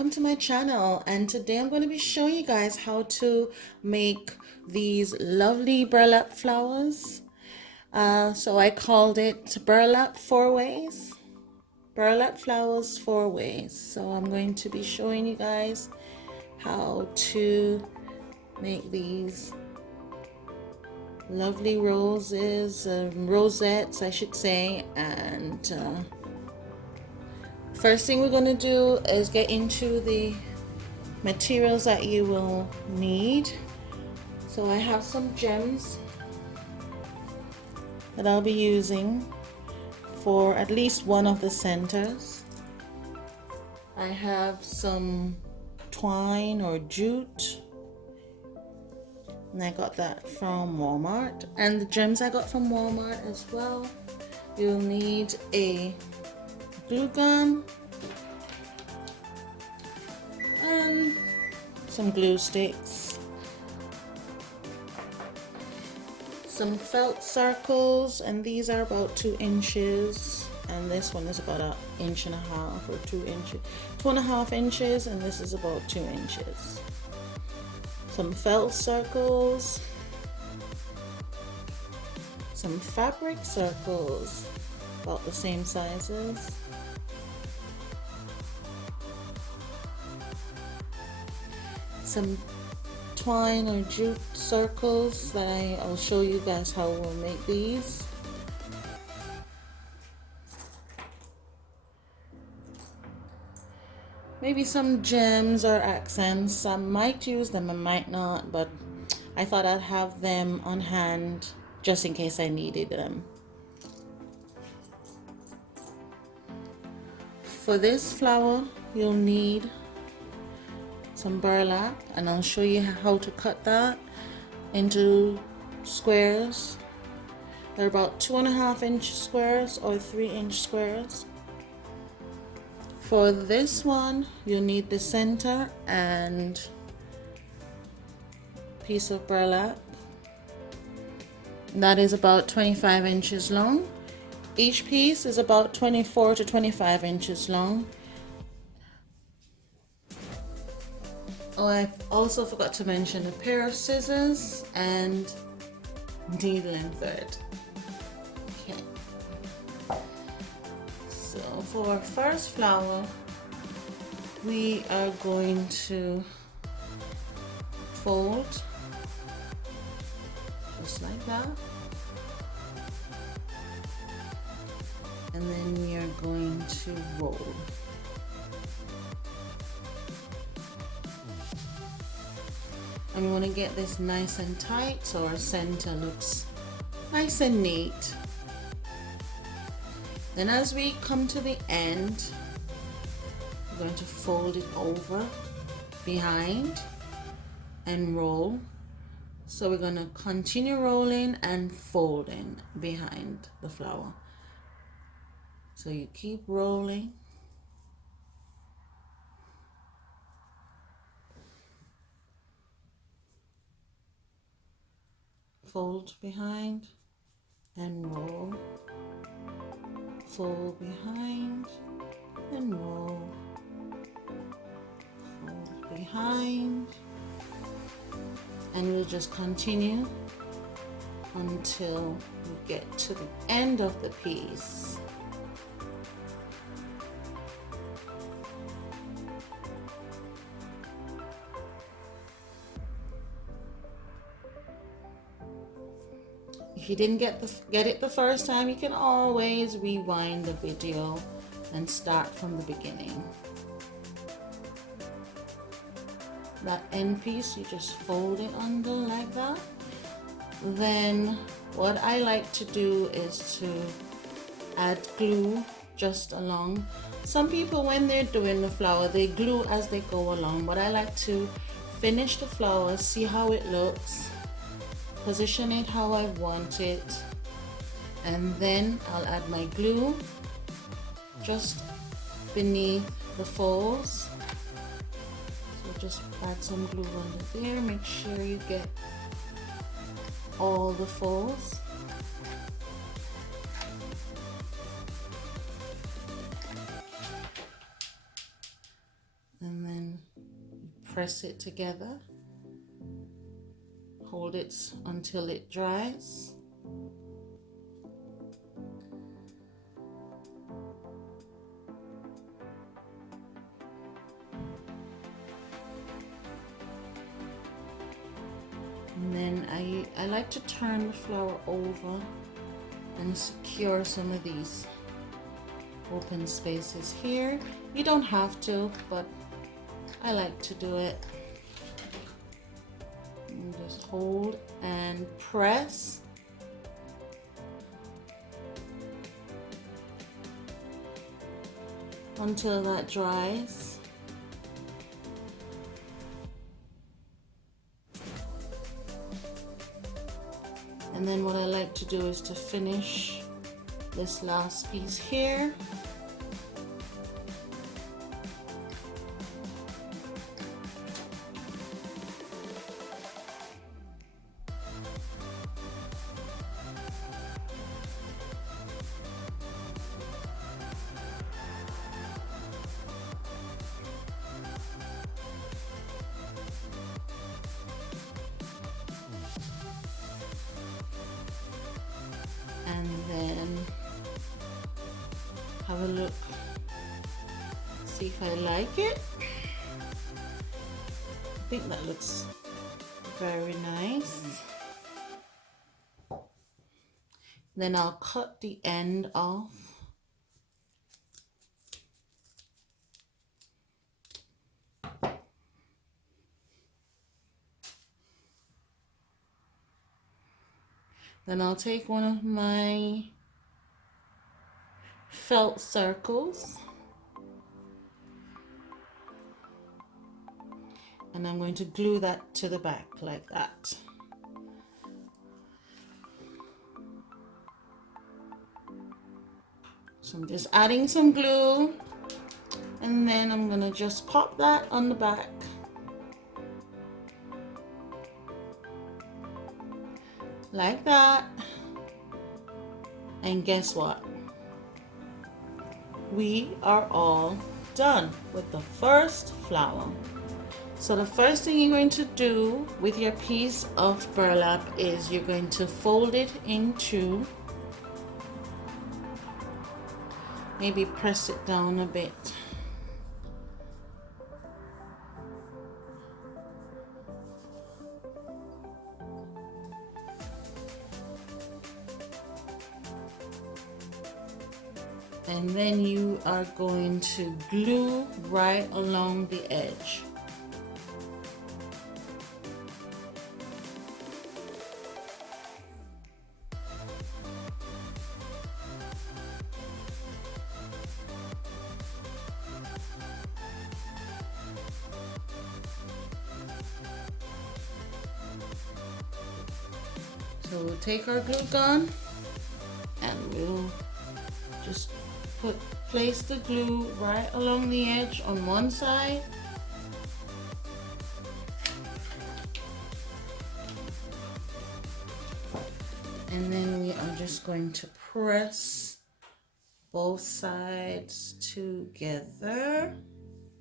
welcome to my channel, and today I'm going to be showing you guys how to make these lovely burlap flowers. So I called it burlap four ways, burlap flowers four ways. So I'm going to be showing you guys how to make these lovely roses, rosettes I should say. And first thing we're going to do is get into the materials that you will need. So I have some gems that I'll be using for at least one of the centers. I have some twine or jute, and I got that from Walmart, and the gems I got from Walmart as well. You'll need a glue gun and some glue sticks, some felt circles, and these are about 2 inches, and this one is about 1.5 inches or 2 inches, 2.5 inches, and this is about 2 inches. Some felt circles, some fabric circles about the same sizes, some twine or jute circles that I'll show you guys how we'll make these. Maybe some gems or accents. I might use them, I might not, but I thought I'd have them on hand just in case I needed them. For this flower, you'll need some burlap, and I'll show you how to cut that into squares. They're about 2.5 inch squares or 3-inch squares. For this one, you'll need the center and piece of burlap. That is about 25 inches long. Each piece is about 24 to 25 inches long. Oh, I also forgot to mention a pair of scissors and needle and thread. Okay. So for our first flower, we are going to fold just like that, and then we are going to roll. And we want to get this nice and tight so our center looks nice and neat. Then as we come to the end, we're going to fold it over behind and roll. So we're going to continue rolling and folding behind the flower. So you keep rolling, fold behind and roll, fold behind and roll, fold behind, and we'll just continue until we get to the end of the piece. If you didn't get it the first time, you can always rewind the video and start from the beginning. That end piece, you just fold it under like that. Then what I like to do is to add glue just along. Some people, when they're doing the flower, they glue as they go along, but I like to finish the flower, see how it looks, position it how I want it, and then I'll add my glue just beneath the folds. So just add some glue under there, make sure you get all the folds. And then press it together. Hold it until it dries. And then I like to turn the flower over and secure some of these open spaces here. You don't have to, but I like to do it. And just hold and press. Until that dries. And then what I like to do is to finish this last piece here. And then have a look, see if I like it. I think that looks very nice. Then I'll cut the end off. Then I'll take one of my felt circles and I'm going to glue that to the back like that. So I'm just adding some glue and then I'm going to just pop that on the back. Like that. And guess what? We are all done with the first flower. So the first thing you're going to do with your piece of burlap is you're going to fold it into, maybe press it down a bit. And then you are going to glue right along the edge. So we'll take our glue gun and we'll just place the glue right along the edge on one side. And then we are just going to press both sides together.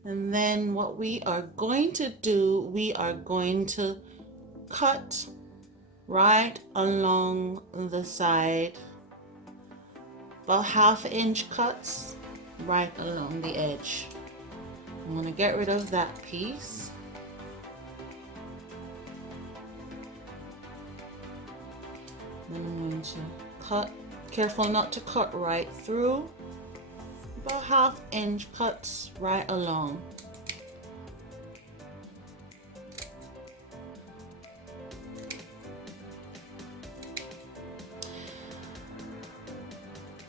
And then what we are going to do, we are going to cut right along the side. About 1/2 inch cuts right along the edge. I'm going to get rid of that piece. Then I'm going to cut, careful not to cut right through. About 1/2 inch cuts right along.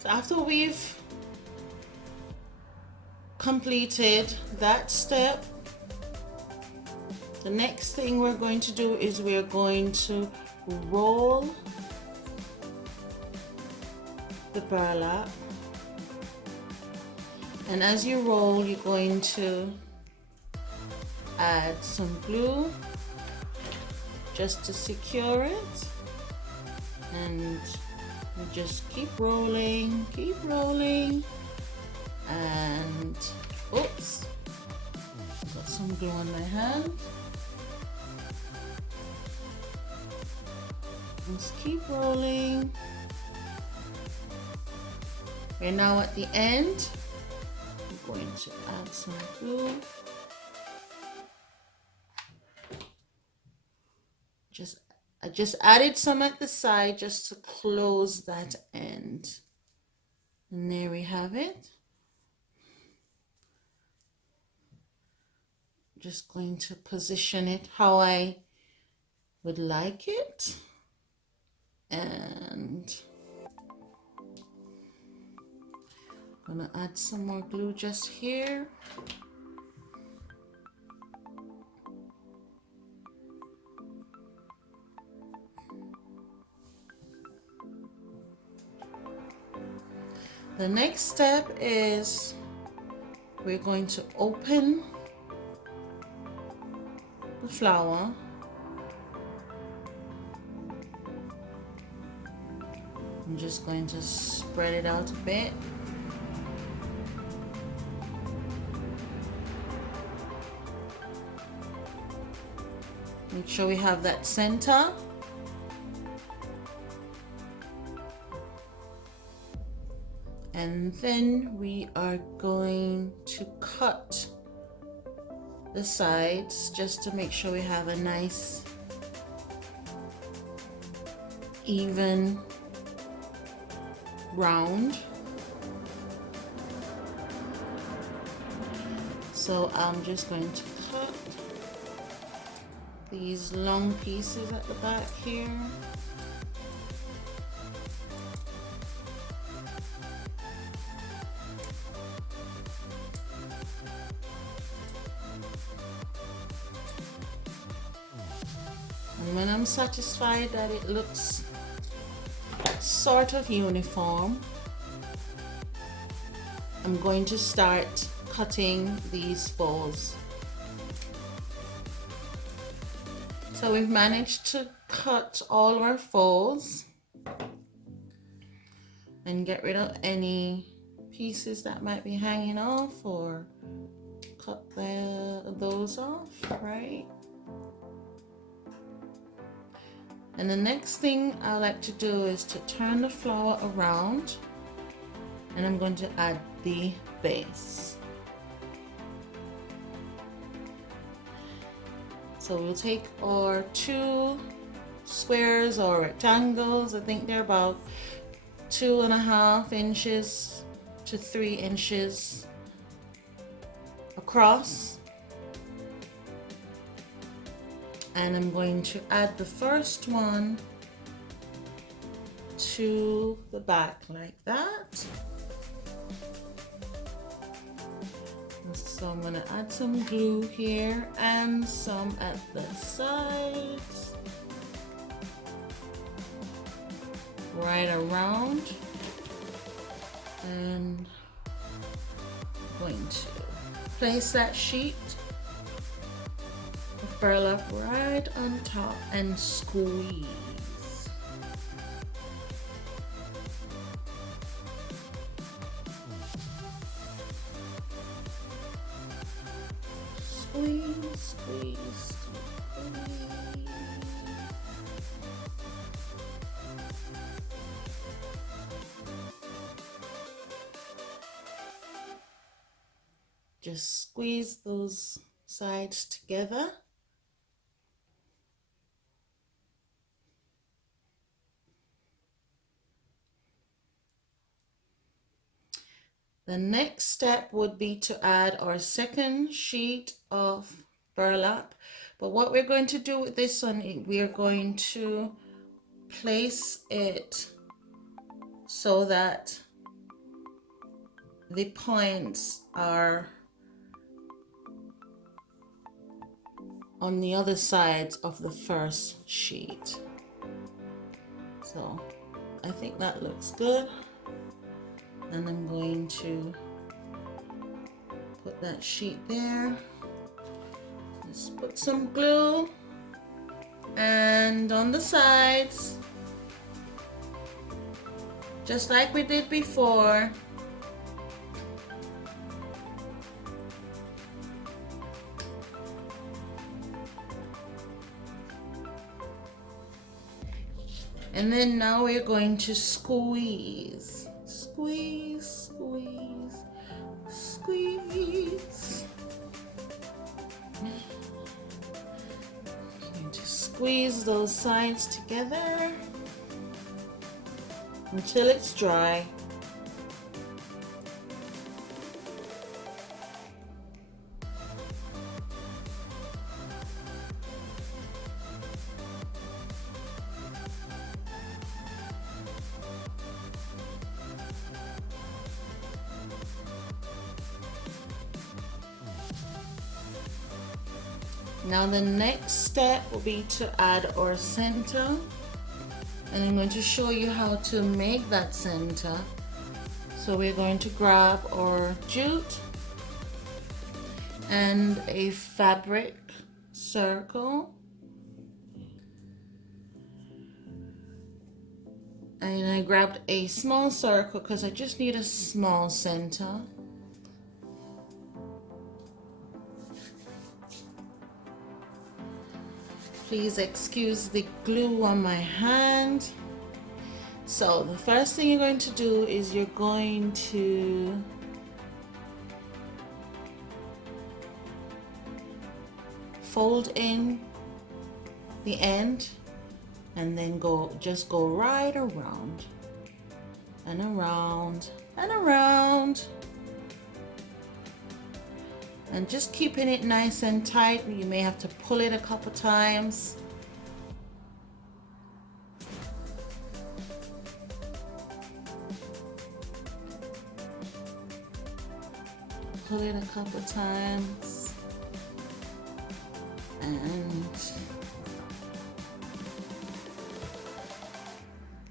So after we've completed that step, the next thing we're going to do is we're going to roll the burlap. And as you roll, you're going to add some glue just to secure it. And you just keep rolling, and oops, got some glue on my hand. Just keep rolling. We're now at the end. I'm going to add some glue. I just added some at the side just to close that end. And there we have it. Just going to position it how I would like it. And I'm gonna add some more glue just here. The next step is we're going to open the flower. I'm just going to spread it out a bit. Make sure we have that center. And then we are going to cut the sides just to make sure we have a nice even round. So I'm just going to cut these long pieces at the back here. And when I'm satisfied that it looks sort of uniform, I'm going to start cutting these folds. So we've managed to cut all our folds and get rid of any pieces that might be hanging off, or cut those off, right? And the next thing I like to do is to turn the flower around, and I'm going to add the base. So we'll take our 2 squares or rectangles. I think they're about 2.5 inches to 3 inches across. And I'm going to add the first one to the back like that. So I'm going to add some glue here and some at the sides, right around, and I'm going to place that sheet of burlap right on top and squeeze. Squeeze, squeeze, squeeze. Just squeeze those sides together. The next step would be to add our second sheet of burlap. But what we're going to do with this one, we're going to place it so that the points are on the other side of the first sheet. So I think that looks good. And I'm going to put that sheet there. Just put some glue, and on the sides, just like we did before, And then now we're going to squeeze, squeeze, squeeze, squeeze. Going to squeeze those sides together until it's dry. Now the next step will be to add our center, and I'm going to show you how to make that center. So we're going to grab our jute and a fabric circle, and I grabbed a small circle because I just need a small center. Please excuse the glue on my hand. So the first thing you're going to do is you're going to fold in the end and then just go right around and around and around. And just keeping it nice and tight. You may have to pull it a couple times. Pull it a couple times. And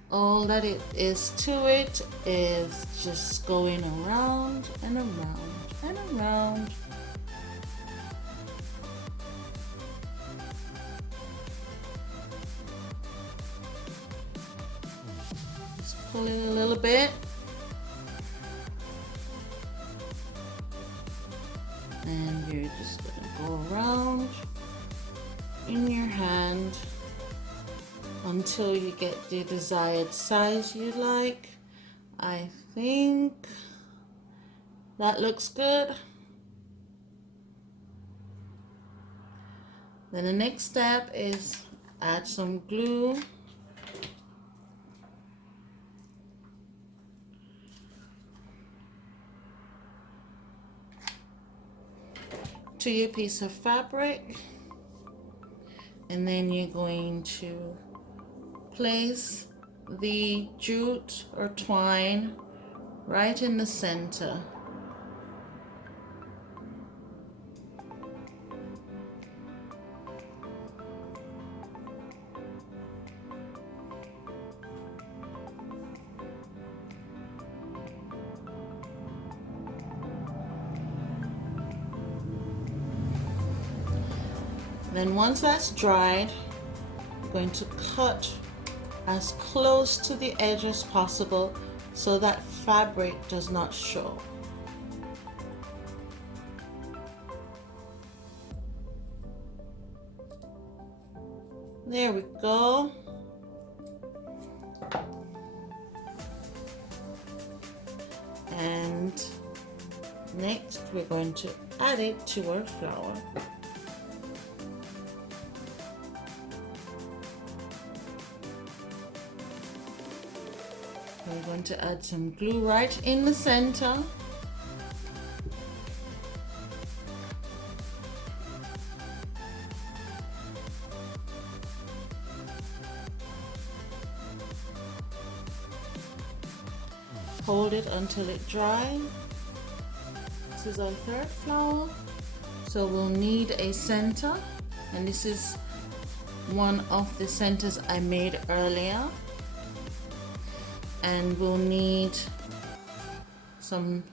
all that it is to it is just going around and around and around. Pull it a little bit, and you're just going to go around in your hand until you get the desired size you like. I think that looks good. Then the next step is add some glue. To your piece of fabric, and then you're going to place the jute or twine right in the center. Then once that's dried, I'm going to cut as close to the edge as possible so that fabric does not show. There we go. And next we're going to add it to our flower. We're going to add some glue right in the center. Hold it until it dries. This is our third flower. So we'll need a center, and this is one of the centers I made earlier. And we'll need some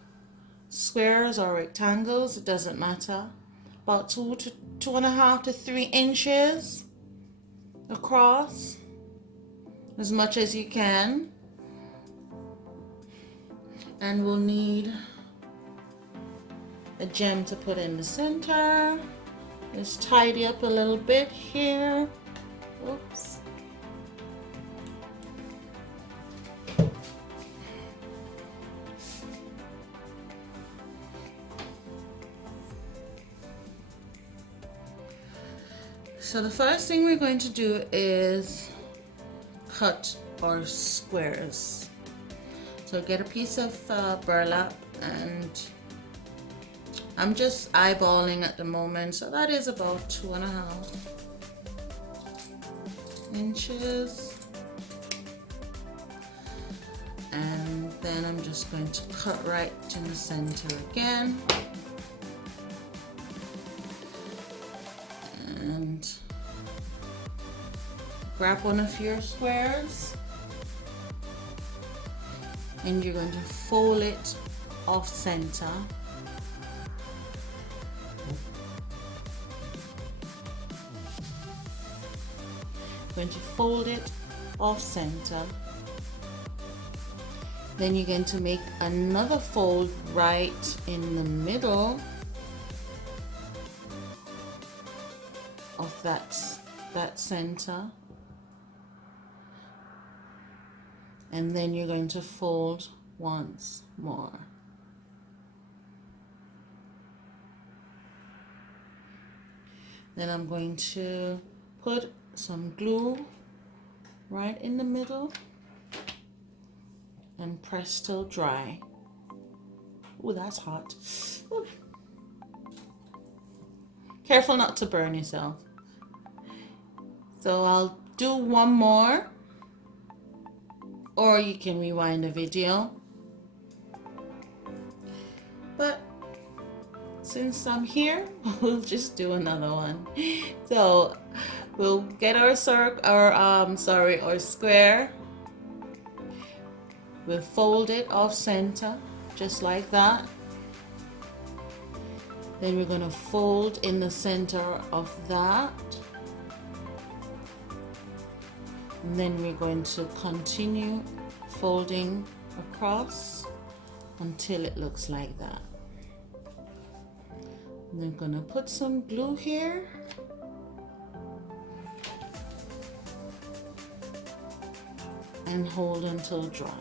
squares or rectangles, it doesn't matter, about 2.5 to 3 inches across, as much as you can. And we'll need a gem to put in the center. Let's tidy up a little bit here. Oops. So the first thing we're going to do is cut our squares. So get a piece of burlap, and I'm just eyeballing at the moment, so that is about 2.5 inches. And then I'm just going to cut right in the center again. And grab one of your squares, and you're going to fold it off center. Going to fold it off center. Then you're going to make another fold right in the middle of that center. And then you're going to fold once more. Then I'm going to put some glue right in the middle and press till dry. Oh, that's hot. Ooh. Careful not to burn yourself. So I'll do one more, or you can rewind the video. But since I'm here, we'll just do another one. So we'll get our square. We'll fold it off center, just like that. Then we're going to fold in the center of that. And then we're going to continue folding across until it looks like that. And I'm going to put some glue here. And hold until dry.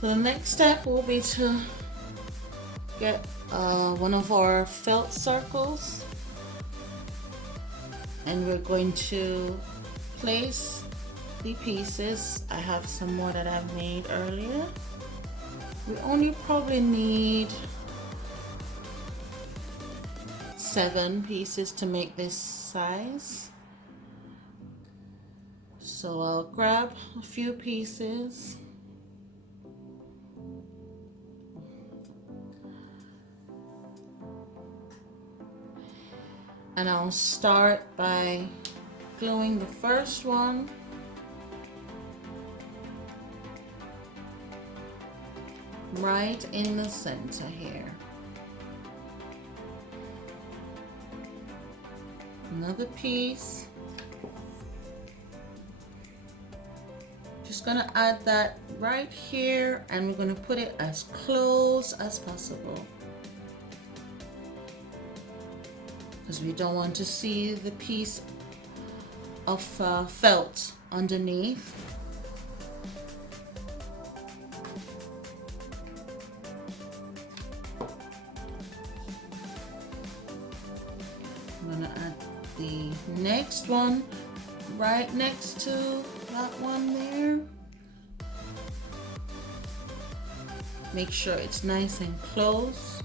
So the next step will be to get one of our felt circles, and we're going to place the pieces. I have some more that I've made earlier. We only probably need 7 pieces to make this size. So I'll grab a few pieces. And I'll start by gluing the first one. Right in the center here. Another piece. Just gonna add that right here, and we're gonna put it as close as possible, because we don't want to see the piece of felt underneath. I'm gonna add the next one right next to that one there. Make sure it's nice and close.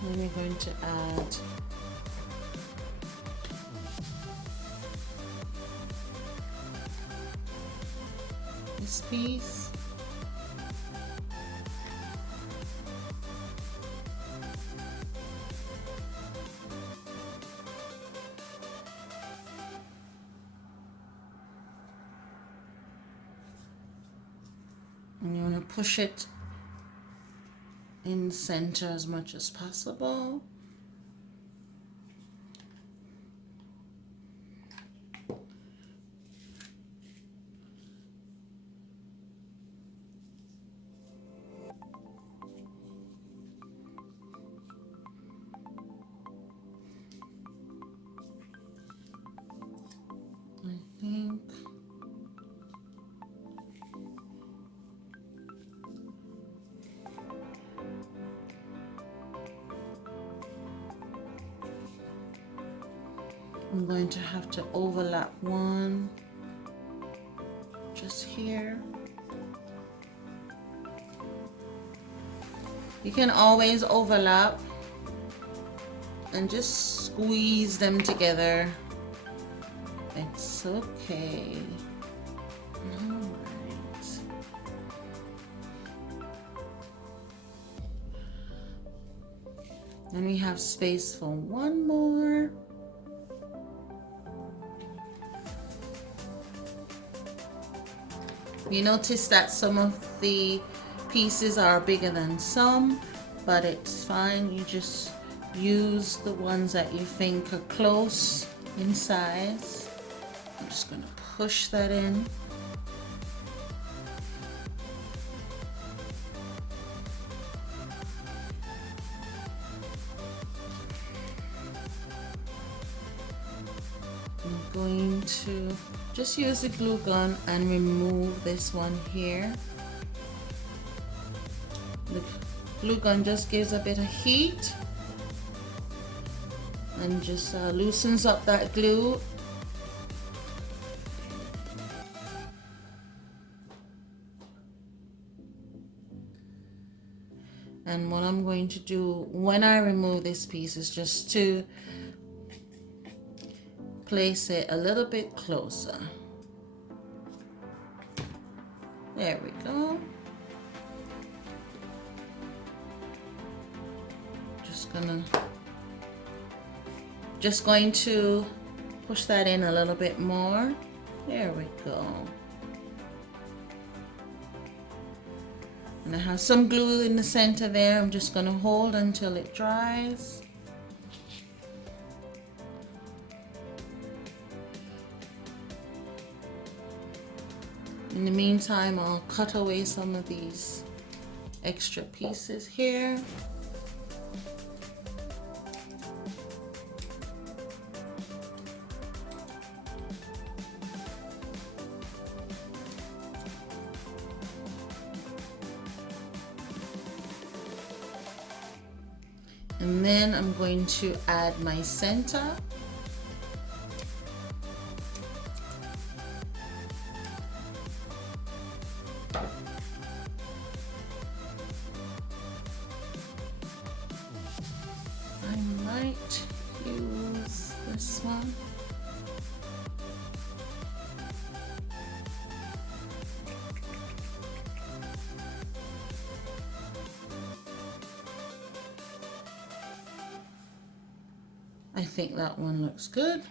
Then we're going to add this piece. And you want to push it in the center as much as possible. I'm going to have to overlap one just here. You can always overlap and just squeeze them together. It's okay. Alright. Then we have space for one more. You notice that some of the pieces are bigger than some, but it's fine. You just use the ones that you think are close in size. I'm just going to push that in. I'm going to just use the glue gun and remove this one here. The glue gun just gives a bit of heat and just loosens up that glue. And what I'm going to do when I remove this piece is just to place it a little bit closer. There we go. Just going to push that in a little bit more. There we go. And I have some glue in the center there. I'm just going to hold until it dries. In the meantime, I'll cut away some of these extra pieces here. And then I'm going to add my center. I might use this one. I think that one looks good.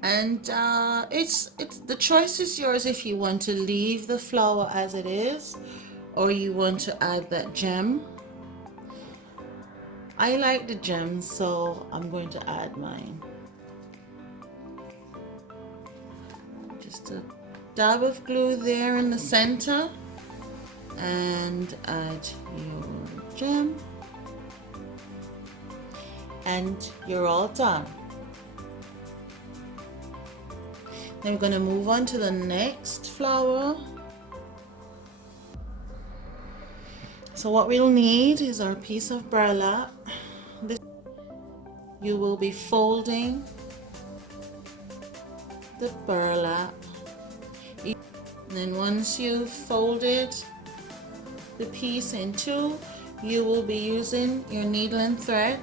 And it's the choice is yours if you want to leave the flower as it is or you want to add that gem. I like the gem, so I'm going to add mine. Just a dab of glue there in the center and add your gem and you're all done. Then we're going to move on to the next flower. So what we'll need is our piece of burlap. You will be folding the burlap. And then once you've folded the piece in two, you will be using your needle and thread.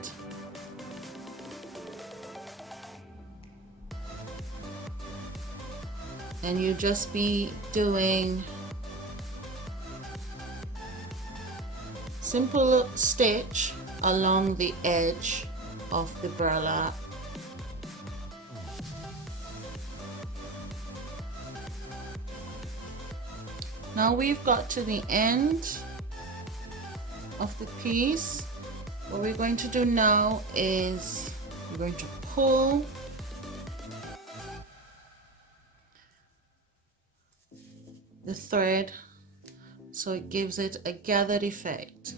And you just be doing simple stitch along the edge of the burlap. Now we've got to the end of the piece. What we're going to do now is we're going to pull the thread so it gives it a gathered effect.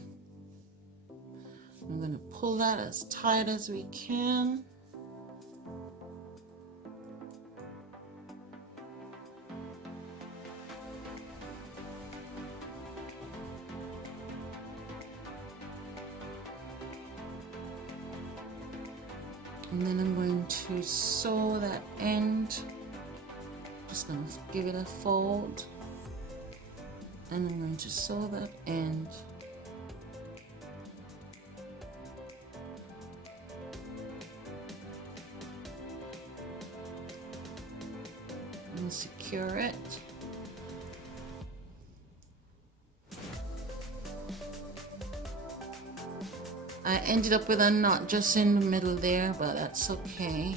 I'm going to pull that as tight as we can. And then I'm going to sew that end. Just going to give it a fold. And I'm going to sew that end. And secure it. I ended up with a knot just in the middle there, but that's okay.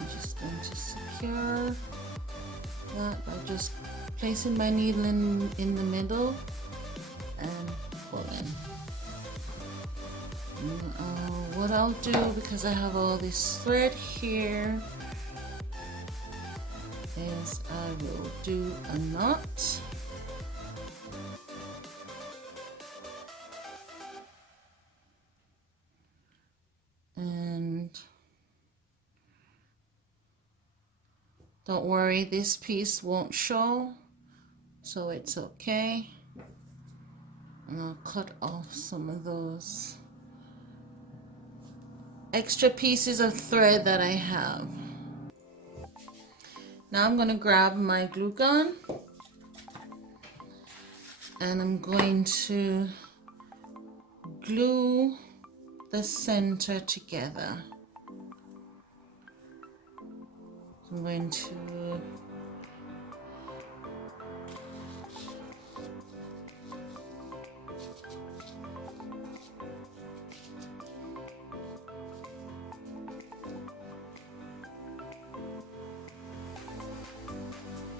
I'm just going to secure that by just placing my needle in the middle and pulling. What I'll do, because I have all this thread here, is I will do a knot. And don't worry, this piece won't show, so it's okay. And I'll cut off some of those extra pieces of thread that I have. Now I'm going to grab my glue gun and I'm going to glue the center together. I'm going to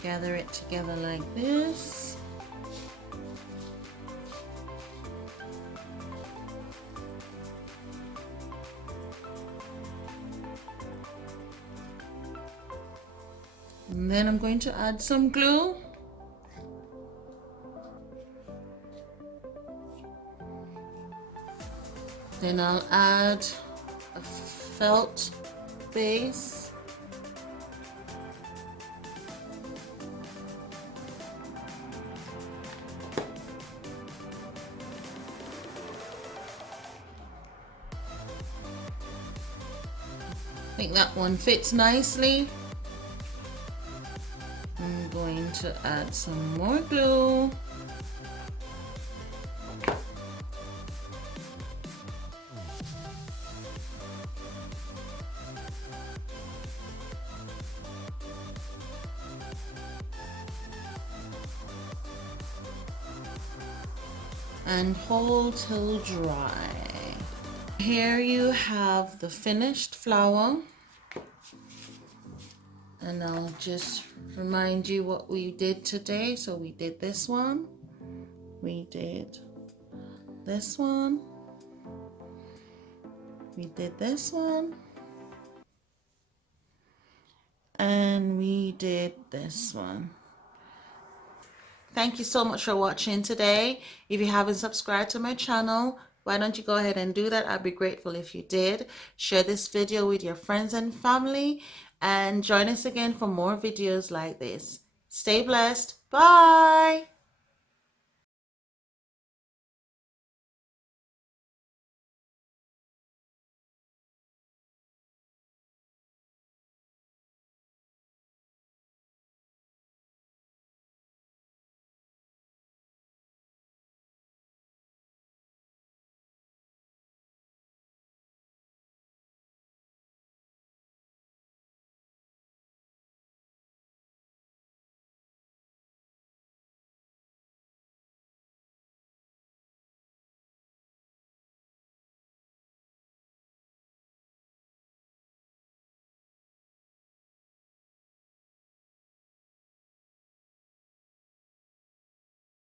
gather it together like this. And then I'm going to add some glue. Then I'll add a felt base. I think that one fits nicely. I'm going to add some more glue. And hold till dry. Here you have the finished flower. And I'll just remind you what we did today. So we did this one, we did this one, we did this one, and we did this one. Thank you so much for watching today. If you haven't subscribed to my channel, why don't you go ahead and do that? I'd be grateful if you did. Share this video with your friends and family and join us again for more videos like this. Stay blessed. Bye.